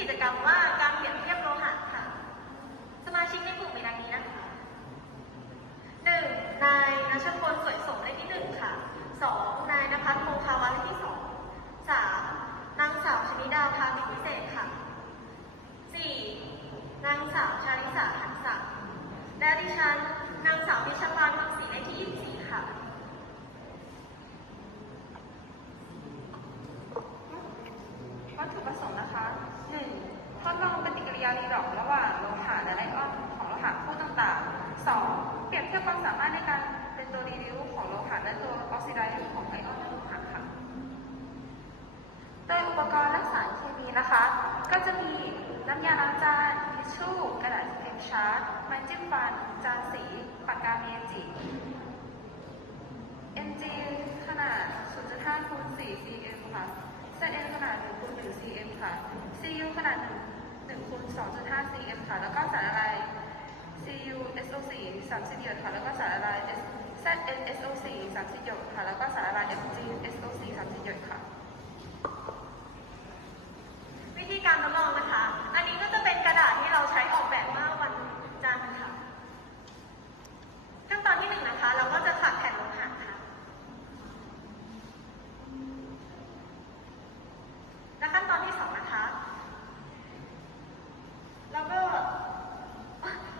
กิจกรรมว่าการเปรียบเทียบโลหะค่ะ สมาชิกในกลุ่มในดังนี้นะคะหนึ่งนายนัชพลสวยสมเลขที่หนึ่งค่ะสองนายนภัสโมคาวาเลขที่สองสามนางสาวชนิดาพามิพิเศษค่ะสี่นางสาวชาลิสาหันศักดิ์และดิฉันนางสาวพิชภาทุงศรีเลขที่ยี่สี่ค่ะ กิริยารีดอกระหว่างโลหะและไอออนของโลหะคู่ต่างๆ 2. เปรียบเทียบความสามารถในการเป็นตัวรีดิวของโลหะและตัวออกซิไดซ์ของไอออนโลหะค่ะโดยอุปกรณ์และสารเคมีนะคะ ก็จะมีน้ำยาล้างจานทิชชู่กระดาษเทปชาร์ตไม้จิ้มฟัน จานสี ปากกาเมจิ mg ขนาด 0.5คูณ4 cm ค่ะ zn ขนาด1คูณ1 cm ค่ะ cu ขนาด1 คูณ2.5 cm ค่ะ แล้วก็สารละลาย cu SO4 30 หยดค่ะ แล้วก็สารละลาย zn SO4 30 หยดค่ะ แล้วก็สารละลาย F G SO4 30 หยดค่ะ วิธีการทดลองนะคะ อันนี้ก็จะเป็นกระดาษที่เราใช้ออกแบบเมื่อวันจันทร์ค่ะ ขั้นตอนที่หนึ่งนะคะ เราก็จะขัดแผ่นโลหะค่ะ และขั้นตอนที่สองนะคะ เราก็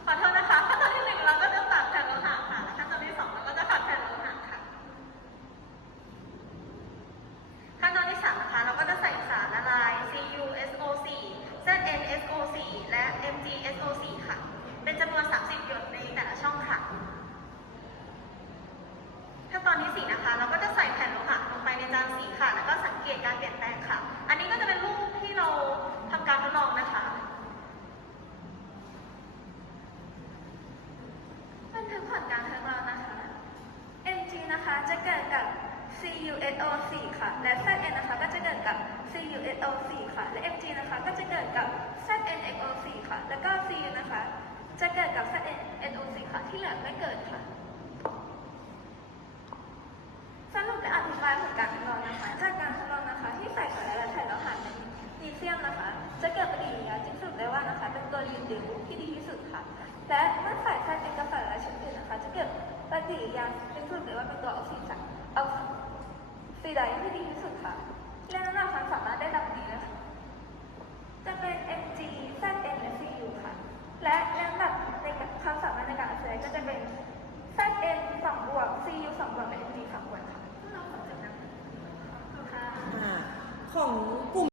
ขอโทษนะคะ ขั้นตอนที่หนึ่งเราก็จะตัดแผ่นโลหะค่ะ และขั้นตอนที่สองเราก็จะขัดแผ่นโลหะค่ะ ขั้นตอนที่ 3 นะคะ เราก็จะใส่สารละลาย CuSO4 ZnSO4 และ MgSO4 ค่ะ เป็นจำนวน 30 หยดในแต่ละช่องค่ะ ขั้นตอนที่ 4 นะคะ เราก็จะใส่แผ่นโลหะลงไปในจานสีค่ะ แล้วก็สังเกตการเปลี่ยนแปลงค่ะ อันนี้ก็จะเป็นรูปที่เราทำการทดลองนะคะ บันทึกผลการทดลองนะคะ Mg นะคะจะ เกิดกับ CuSO4 ค่ะ และ Zn นะคะก็จะเกิดกับ CuSO4 ค่ะ และ Mg นะคะก็จะเกิดกับ ZnXO4 ค่ะ แล้วก็ Cu นะคะ จะเกิดกับ ZnNO4 ค่ะที่เหลือไม่เกิดค่ะ สรุปและอธิบายผลการทดลองนะคะ จากการทดลองนะคะ ที่ใส่สารละลายไถ่โลหะในลีเซียมนะคะ จะเกิดปฏิกิริยาจึงสรุปได้ว่านะคะ เป็นตัวรีดิวที่ดีที่สุดค่ะ และเมื่อใส่แท่เป็นกาแฟและชนิดอื่นนะคะจะเกิด ติยาเป็นส่วนหนึ่งว่าเป็นตัวออกซิไดออกซิไดที่ดีที่สุดค่ะ